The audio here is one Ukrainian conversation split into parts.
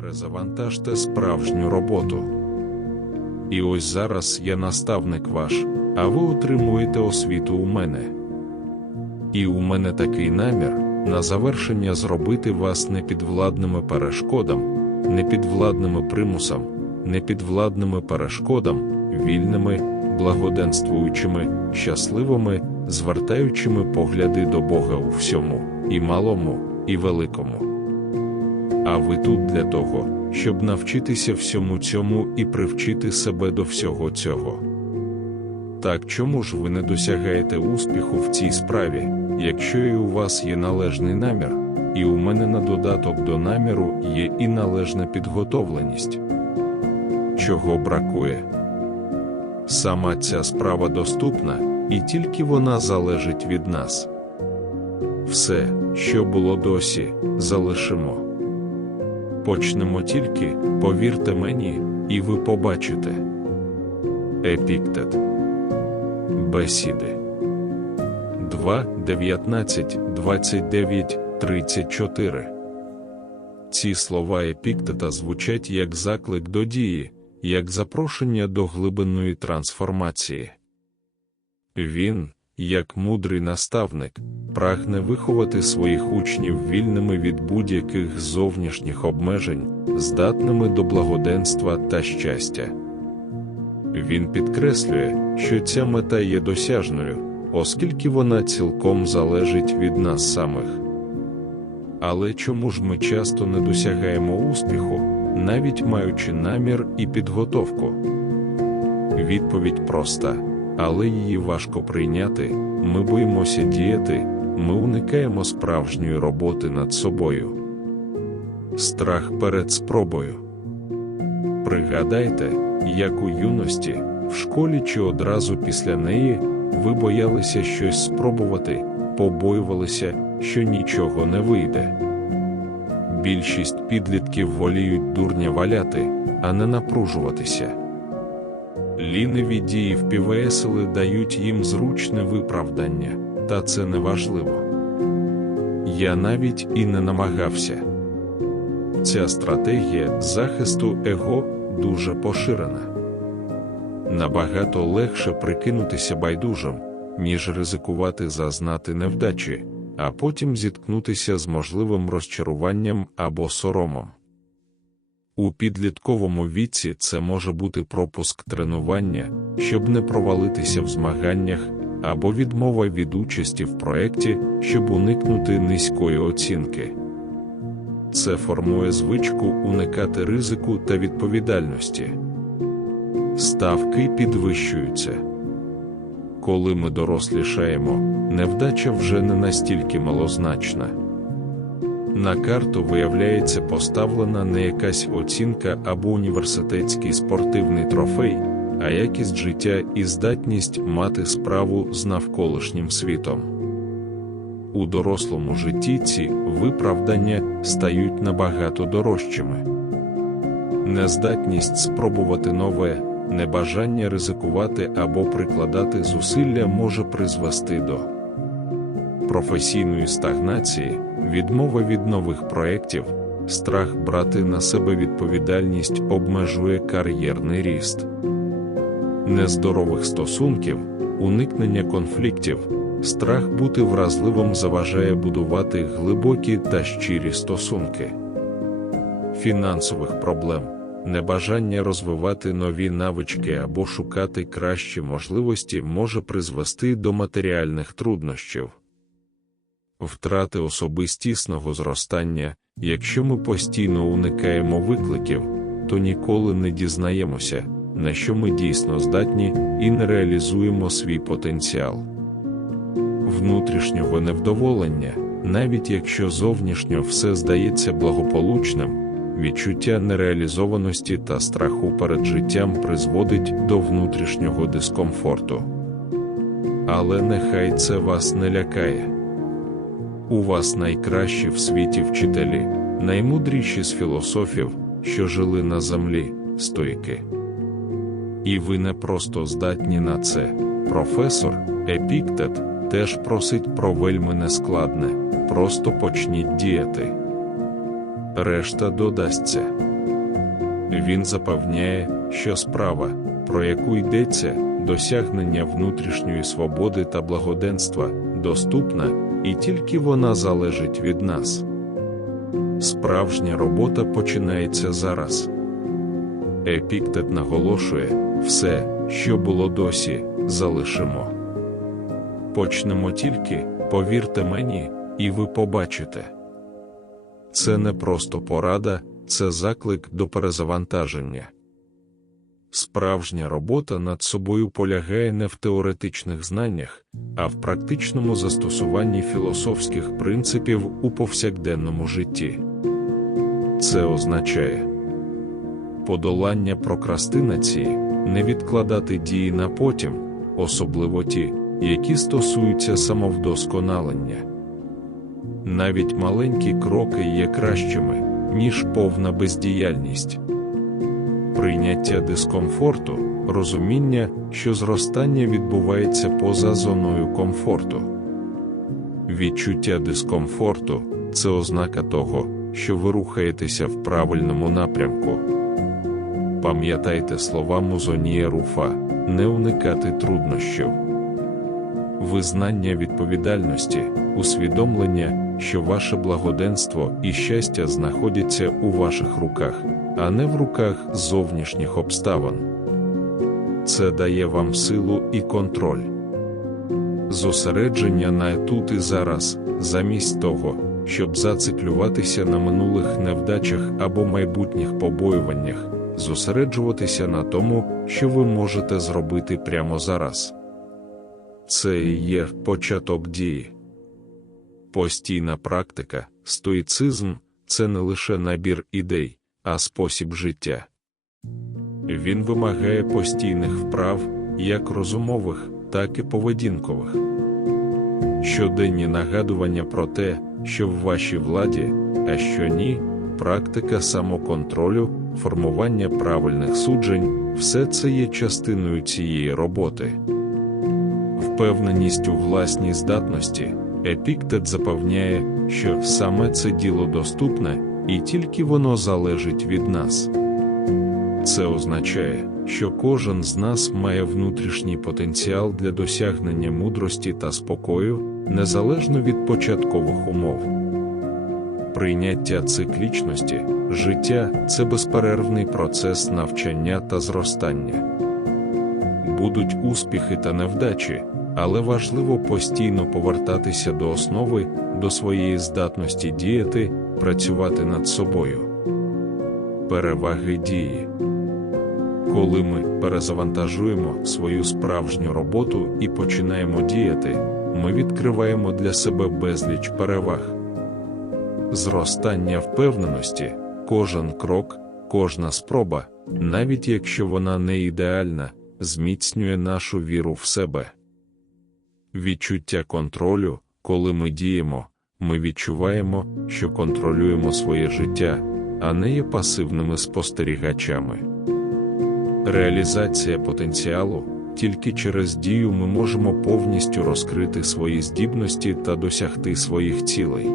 перезавантажте справжню роботу. І ось зараз я наставник ваш, а ви отримуєте освіту у мене. І у мене такий намір на завершення зробити вас непідвладними перешкодам, непідвладними примусам, непідвладними перешкодам, вільними, благоденствуючими, щасливими, звертаючими погляди до Бога у всьому, і малому, і великому. А ви тут для того, щоб навчитися всьому цьому і привчити себе до всього цього. Так чому ж ви не досягаєте успіху в цій справі, якщо і у вас є належний намір, і у мене на додаток до наміру є і належна підготовленість? Чого бракує? Сама ця справа доступна, і тільки вона залежить від нас. Все, що було досі, залишимо. Почнемо тільки, повірте мені, і ви побачите. Епіктет. Бесіди 2, 19, 29, 34 Ці слова епіктета звучать як заклик до дії, як запрошення до глибинної трансформації. Він, як мудрий наставник, прагне виховати своїх учнів вільними від будь-яких зовнішніх обмежень, здатними до благоденства та щастя. Він підкреслює, що ця мета є досяжною, оскільки вона цілком залежить від нас самих. Але чому ж ми часто не досягаємо успіху, навіть маючи намір і підготовку? Відповідь проста, але її важко прийняти. Ми боїмося діяти, ми уникаємо справжньої роботи над собою. Страх перед спробою. Пригадайте, як у юності, в школі чи одразу після неї, ви боялися щось спробувати, побоювалися, що нічого не вийде. Більшість підлітків воліють дурня валяти, а не напружуватися. Ліниві дії впівесели дають їм зручне виправдання, та це не важливо. Я навіть і не намагався. Ця стратегія захисту его дуже поширена. Набагато легше прикинутися байдужим, ніж ризикувати зазнати невдачі, а потім зіткнутися з можливим розчаруванням або соромом. У підлітковому віці це може бути пропуск тренування, щоб не провалитися в змаганнях, або відмова від участі в проєкті, щоб уникнути низької оцінки. Це формує звичку уникати ризику та відповідальності. Ставки підвищуються. Коли ми дорослішаємо, невдача вже не настільки малозначна. На карту виявляється поставлена не якась оцінка або університетський спортивний трофей, а якість життя і здатність мати справу з навколишнім світом. У дорослому житті ці виправдання стають набагато дорожчими. Нездатність спробувати нове, небажання ризикувати або прикладати зусилля може призвести до професійної стагнації, відмова від нових проєктів, страх брати на себе відповідальність обмежує кар'єрний ріст, нездорових стосунків, уникнення конфліктів. Страх бути вразливим заважає будувати глибокі та щирі стосунки, фінансових проблем, небажання розвивати нові навички або шукати кращі можливості може призвести до матеріальних труднощів, втрати особистісного зростання. Якщо ми постійно уникаємо викликів, то ніколи не дізнаємося, на що ми дійсно здатні, і не реалізуємо свій потенціал внутрішнього невдоволення, навіть якщо зовнішньо все здається благополучним, відчуття нереалізованості та страху перед життям призводить до внутрішнього дискомфорту. Але нехай це вас не лякає. У вас найкращі в світі вчителі, наймудріші з філософів, що жили на землі, стоїки. І ви не просто здатні на це, професор, епіктет теж просить про вельми нескладне, просто почніть діяти. Решта додасться. Він запевняє, що справа, про яку йдеться, досягнення внутрішньої свободи та благоденства, доступна, і тільки вона залежить від нас. Справжня робота починається зараз. Епіктет наголошує все, що було досі, залишимо. Почнемо тільки, повірте мені, і ви побачите. Це не просто порада, це заклик до перезавантаження. Справжня робота над собою полягає не в теоретичних знаннях, а в практичному застосуванні філософських принципів у повсякденному житті. Це означає подолання прокрастинації, не відкладати дії на потім, особливо ті, які стосуються самовдосконалення. Навіть маленькі кроки є кращими, ніж повна бездіяльність. Прийняття дискомфорту, розуміння, що зростання відбувається поза зоною комфорту. Відчуття дискомфорту це ознака того, що ви рухаєтеся в правильному напрямку. Пам'ятайте слова Музонія Руфа не уникати труднощів. Визнання відповідальності, усвідомлення, що ваше благоденство і щастя знаходяться у ваших руках, а не в руках зовнішніх обставин. Це дає вам силу і контроль. Зосередження на тут і зараз, замість того, щоб зациклюватися на минулих невдачах або майбутніх побоюваннях, зосереджуватися на тому, що ви можете зробити прямо зараз. Це і є початок дії. Постійна практика, стоїцизм це не лише набір ідей, а спосіб життя. Він вимагає постійних вправ, як розумових, так і поведінкових. Щоденні нагадування про те, що в вашій владі, а що ні, практика самоконтролю, формування правильних суджень все це є частиною цієї роботи. Впевненість у власній здатності, епіктет запевняє, що саме це діло доступне, і тільки воно залежить від нас. Це означає, що кожен з нас має внутрішній потенціал для досягнення мудрості та спокою, незалежно від початкових умов. Прийняття циклічності, життя це безперервний процес навчання та зростання. Будуть успіхи та невдачі, але важливо постійно повертатися до основи, до своєї здатності діяти, працювати над собою. Переваги дії. Коли ми перезавантажуємо свою справжню роботу і починаємо діяти, ми відкриваємо для себе безліч переваг. Зростання впевненості, кожен крок, кожна спроба, навіть якщо вона не ідеальна, зміцнює нашу віру в себе. Відчуття контролю, коли ми діємо, ми відчуваємо, що контролюємо своє життя, а не є пасивними спостерігачами. Реалізація потенціалу тільки через дію ми можемо повністю розкрити свої здібності та досягти своїх цілей.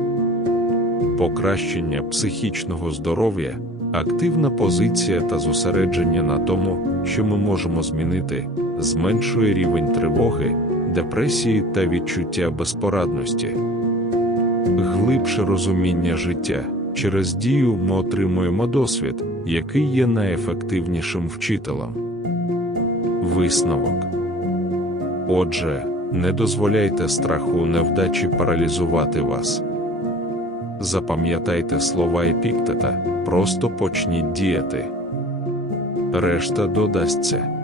Покращення психічного здоров'я, активна позиція та зосередження на тому, що ми можемо змінити, зменшує рівень тривоги, депресії та відчуття безпорадності. Глибше розуміння життя через дію ми отримуємо досвід, який є найефективнішим вчителем. Висновок. Отже, не дозволяйте страху невдачі паралізувати вас. Запам'ятайте слова епіктета, просто почніть діяти. Решта додасться.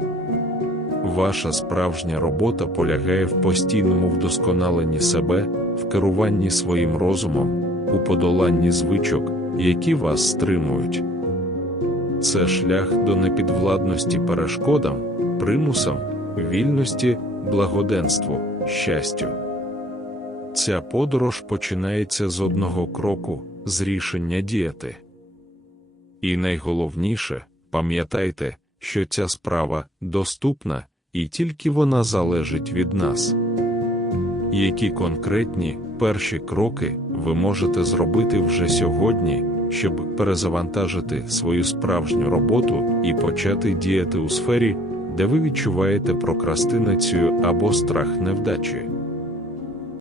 Ваша справжня робота полягає в постійному вдосконаленні себе, в керуванні своїм розумом, у подоланні звичок, які вас стримують. Це шлях до непідвладності перешкодам, примусам, вільності, благоденству, щастю. Ця подорож починається з одного кроку, з рішення діяти. І найголовніше, пам'ятайте, що ця справа доступна, і тільки вона залежить від нас. Які конкретні перші кроки ви можете зробити вже сьогодні, щоб перезавантажити свою справжню роботу і почати діяти у сфері, де ви відчуваєте прокрастинацію або страх невдачі.